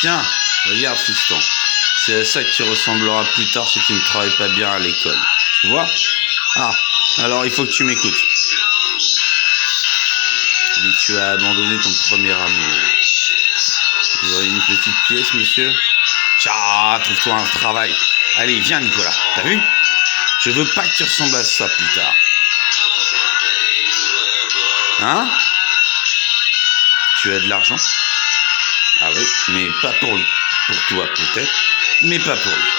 Tiens, regarde fiston, c'est à ça que tu ressembleras plus tard si tu ne travailles pas bien à l'école. Tu vois? Ah, alors il faut que tu m'écoutes. Mais tu as abandonné ton premier amour. Vous auriez une petite pièce, monsieur? Tiens, trouve-toi un travail. Allez, viens Nicolas, t'as vu? Je veux pas que tu ressembles à ça plus tard. Hein? Tu as de l'argent? Ah oui, mais pas pour lui. Pour toi peut-être, mais pas pour lui.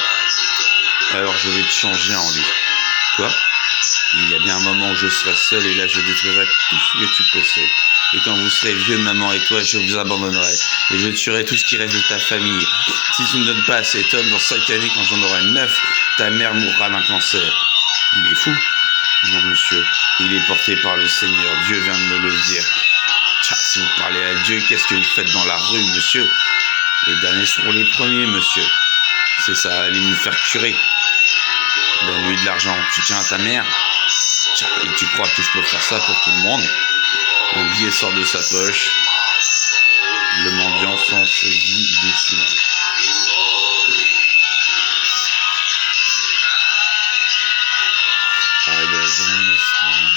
Alors je vais te changer en lui. Quoi? Il y a bien un moment où je serai seul et là je détruirai tout ce que tu possèdes. Et quand vous serez vieux, maman et toi, je vous abandonnerai. Et je tuerai tout ce qui reste de ta famille. Si tu ne donnes pas à cet homme, dans 5 années, quand j'en aurai 9, ta mère mourra d'un cancer. Il est fou? Non, monsieur. Il est porté par le Seigneur. Dieu vient de me le dire. Tiens, si vous parlez à Dieu, qu'est-ce que vous faites dans la rue, monsieur? Les derniers seront les premiers, monsieur. C'est ça, allez vous faire curer. Donne-lui de l'argent. Tu tiens à ta mère? Tiens, et tu crois que je peux faire ça pour tout le monde? Un billet sort de sa poche. Le mendiant s'en saisit doucement. I was on the stone.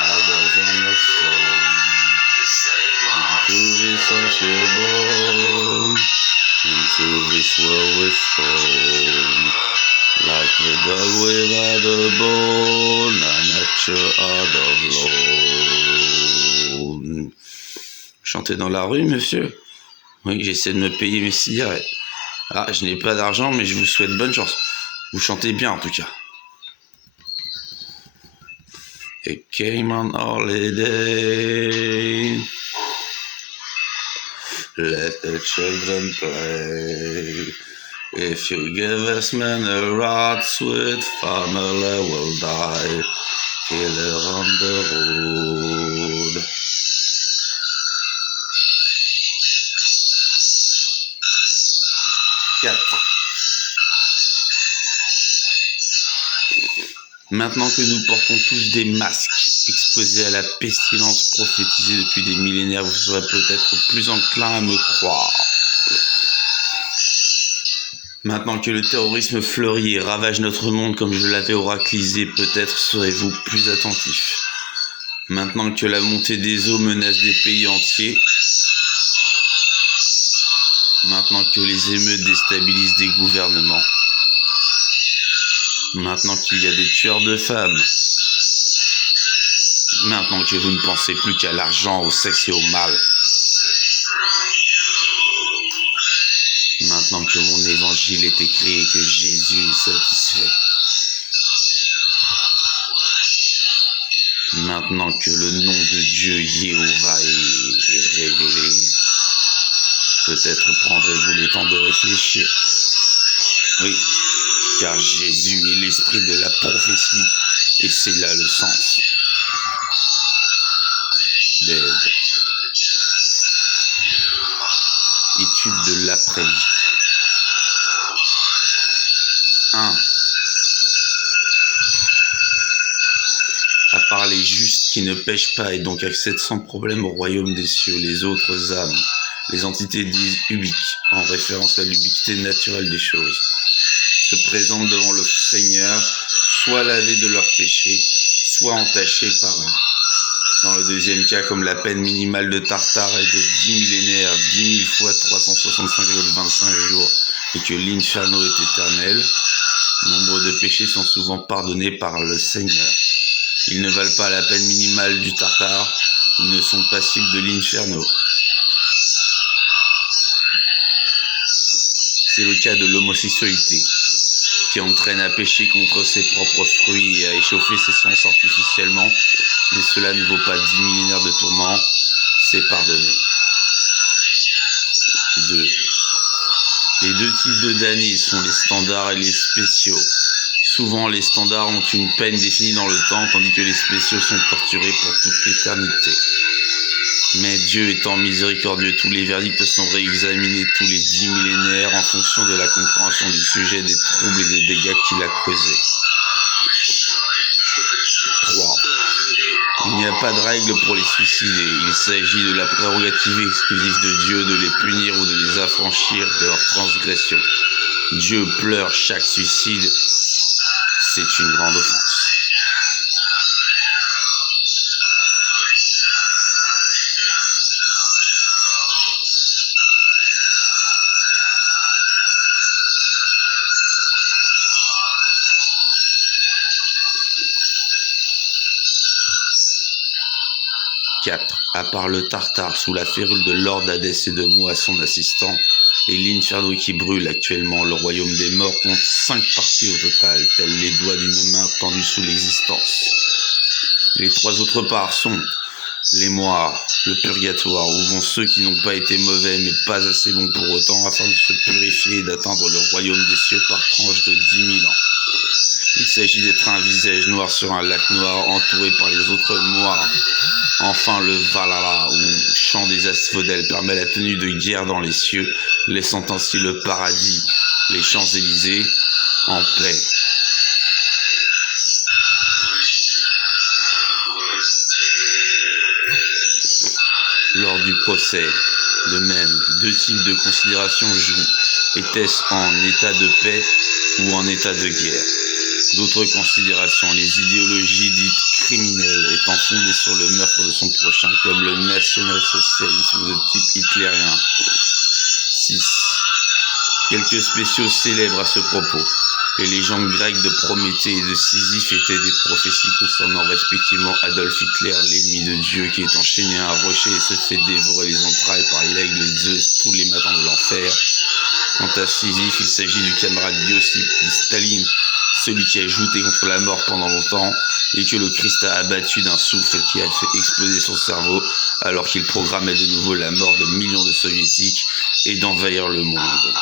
I was on the stone. Into this sociable. Into this world with thrown. Like the dog without a bone, a nature out of loan. Chanter dans la rue, monsieur? Oui, j'essaie de me payer mes cigarettes. Ah, je n'ai pas d'argent, mais je vous souhaite bonne chance. Vous chantez bien, en tout cas. It came on holiday. Let the children play. If you give this man a rat, sweet family will die. Killer on the road. Maintenant que nous portons tous des masques, exposés à la pestilence prophétisée depuis des millénaires, vous serez peut-être plus enclin à me croire. Maintenant que le terrorisme fleurit et ravage notre monde comme je l'avais oraclisé, peut-être serez-vous plus attentifs. Maintenant que la montée des eaux menace des pays entiers, maintenant que les émeutes déstabilisent des gouvernements, maintenant qu'il y a des tueurs de femmes, maintenant que vous ne pensez plus qu'à l'argent, au sexe et au mal, maintenant que mon évangile est écrit et que Jésus est satisfait, maintenant que le nom de Dieu Jéhovah est révélé, peut-être prendrez-vous le temps de réfléchir. Oui, car Jésus est l'esprit de la prophétie et c'est là le sens. D'aide. Étude de l'après-vie. 1. À part les justes qui ne pêchent pas et donc accèdent sans problème au royaume des cieux, les autres âmes, les entités disent ubiques, en référence à l'ubiquité naturelle des choses, se présentent devant le Seigneur, soit lavés de leurs péchés, soit entachés par eux. Dans le deuxième cas, comme la peine minimale de Tartare est de 10 millénaires, 10 000 fois 365,25 jours, et que l'inferno est éternel, nombre de péchés sont souvent pardonnés par le Seigneur. Ils ne valent pas la peine minimale du Tartare, ils ne sont passibles de l'inferno. C'est le cas de l'homosexualité, qui entraîne à pécher contre ses propres fruits et à échauffer ses sens artificiellement, mais cela ne vaut pas 10 millénaires de tourments, c'est pardonné. 2. Les deux types de damnés sont les standards et les spéciaux. Souvent, les standards ont une peine définie dans le temps, tandis que les spéciaux sont torturés pour toute l'éternité. Mais Dieu étant miséricordieux, tous les verdicts sont réexaminés tous les 10 millénaires en fonction de la compréhension du sujet, des troubles et des dégâts qu'il a causés. 3. Il n'y a pas de règle pour les suicider. Il s'agit de la prérogative exclusive de Dieu de les punir ou de les affranchir de leurs transgressions. Dieu pleure chaque suicide. C'est une grande offense. À part le Tartare sous la férule de Lord Hadès et de moi, son assistant, et l'Inferno qui brûle actuellement, le royaume des morts compte 5 parties au total, tels les doigts d'une main tendue sous l'existence. Les 3 autres parts sont les moires, le purgatoire, où vont ceux qui n'ont pas été mauvais mais pas assez bons pour autant, afin de se purifier et d'atteindre le royaume des cieux par tranche de 10 000 ans. Il s'agit d'être un visage noir sur un lac noir entouré par les autres noirs. Enfin, le Valhalla, où chant des asphodèles permet la tenue de guerre dans les cieux, laissant ainsi le paradis, les Champs-Élysées, en paix. Lors du procès, de même, 2 types de considérations jouent. Était-ce en état de paix ou en état de guerre? D'autres considérations, les idéologies dites criminelles étant fondées sur le meurtre de son prochain, comme le national-socialisme de type hitlérien. 6. Quelques spéciaux célèbres à ce propos. Les légendes grecques de Prométhée et de Sisyphe étaient des prophéties concernant respectivement Adolf Hitler, l'ennemi de Dieu qui est enchaîné à un rocher et se fait dévorer les entrailles par l'aigle Zeus tous les matins de l'enfer. Quant à Sisyphe, il s'agit du camarade d'Iosif Staline, celui qui a jouté contre la mort pendant longtemps et que le Christ a abattu d'un souffle qui a fait exploser son cerveau alors qu'il programmait de nouveau la mort de millions de soviétiques et d'envahir le monde.